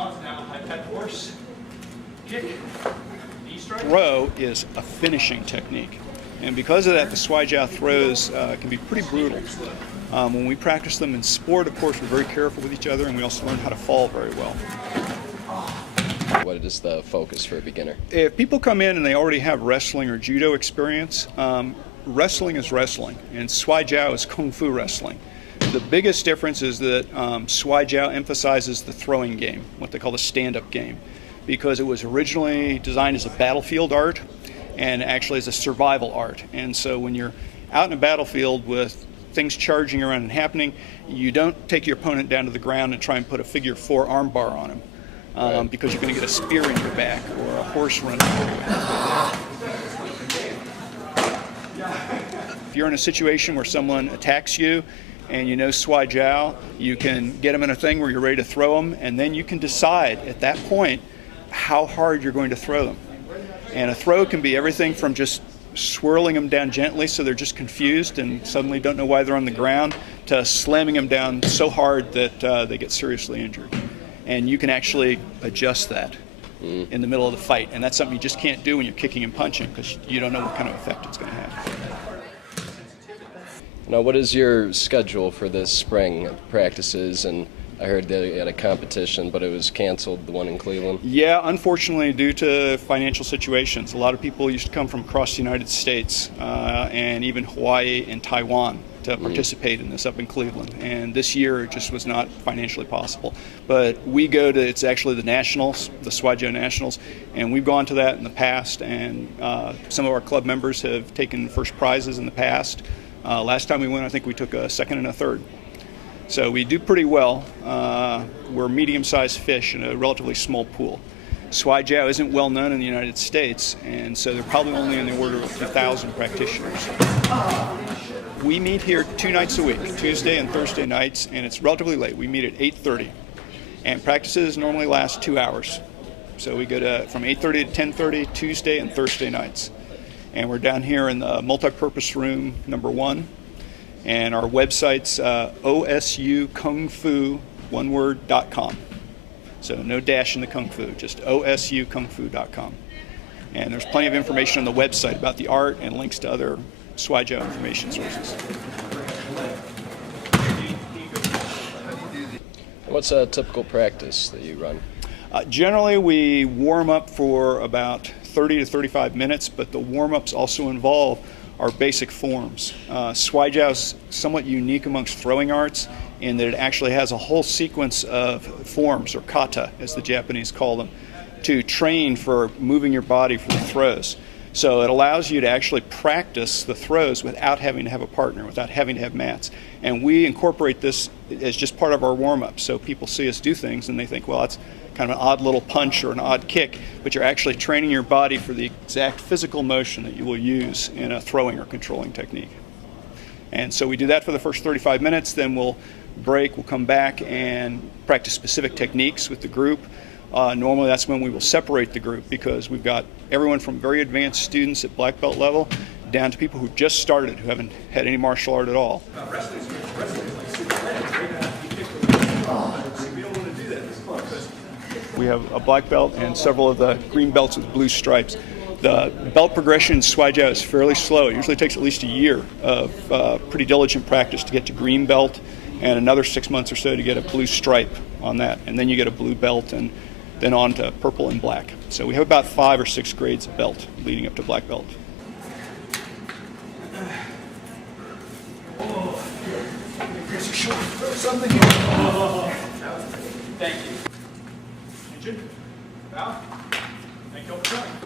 Now high pet horse, kick, knee strike. Throw is a finishing technique. And because of that, the Shuai Jiao throws can be pretty brutal. When we practice them in sport, of course, we're very careful with each other, and we also learn how to fall very well. What is the focus for a beginner? If people come in and they already have wrestling or judo experience, wrestling is wrestling, and Shuai Jiao is KungFu wrestling. The biggest difference is that Shuai Jiao emphasizes the throwing game, what they call the stand-up game, because it was originally designed as a battlefield art and actually as a survival art. And so when you're out in a battlefield with things charging around and happening, you don't take your opponent down to the ground and try and put a figure 4 arm bar on him, because you're going to get a spear in your back or a horse running over you. If you're in a situation where someone attacks you and you know Shuai Jiao, you can get them in a thing where you're ready to throw them, and then you can decide at that point how hard you're going to throw them. And a throw can be everything from just swirling them down gently so they're just confused and suddenly don't know why they're on the ground, to slamming them down so hard that they get seriously injured. And you can actually adjust that in the middle of the fight, and that's something you just can't do when you're kicking and punching, because you don't know what kind of effect it's going to have. Now, what is your schedule for this spring practices? And I heard they had a competition, but it was canceled, the one in Cleveland. Yeah, unfortunately, due to financial situations. A lot of people used to come from across the United States and even Hawaii and Taiwan to participate in this up in Cleveland. And this year it just was not financially possible. But we go to, it's actually the Nationals, the Shuai Jiao Nationals, and we've gone to that in the past, and some of our club members have taken first prizes in the past. Last time we went, I think we took a second and a third. So we do pretty well. We're medium-sized fish in a relatively small pool. Shuai Jiao isn't well known in the United States, and so they're probably only in the order of a few thousand practitioners. We meet here 2 nights a week, Tuesday and Thursday nights, and it's relatively late. We meet at 8:30, and practices normally last 2 hours. So we go to from 8:30 to 10:30 Tuesday and Thursday nights. And we're down here in the multi-purpose room number 1. And our website's osukungfu.com. So no dash in the Kung Fu, just osukungfu.com. And there's plenty of information on the website about the art and links to other Shuai Jiao information sources. What's a typical practice that you run? Generally, we warm up for about 30 to 35 minutes, but the warm-ups also involve our basic forms. Shuai Jiao is somewhat unique amongst throwing arts in that it actually has a whole sequence of forms, or kata, as the Japanese call them, to train for moving your body for the throws. So it allows you to actually practice the throws without having to have a partner, without having to have mats. And we incorporate this as just part of our warm-up. So people see us do things and they think, well, that's kind of an odd little punch or an odd kick, but you're actually training your body for the exact physical motion that you will use in a throwing or controlling technique. And so we do that for the first 35 minutes, then we'll break, we'll come back and practice specific techniques with the group. Normally that's when we will separate the group, because we've got everyone from very advanced students at black belt level down to people who just started, who haven't had any martial art at all. We have a black belt and several of the green belts with blue stripes. The belt progression in Shuai Jiao is fairly slow. It usually takes at least a year of pretty diligent practice to get to green belt, and another 6 months or so to get a blue stripe on that. And then you get a blue belt, and then on to purple and black. So we have about 5 or 6 grades of belt leading up to black belt. Thank you. Bow. Thank you for coming.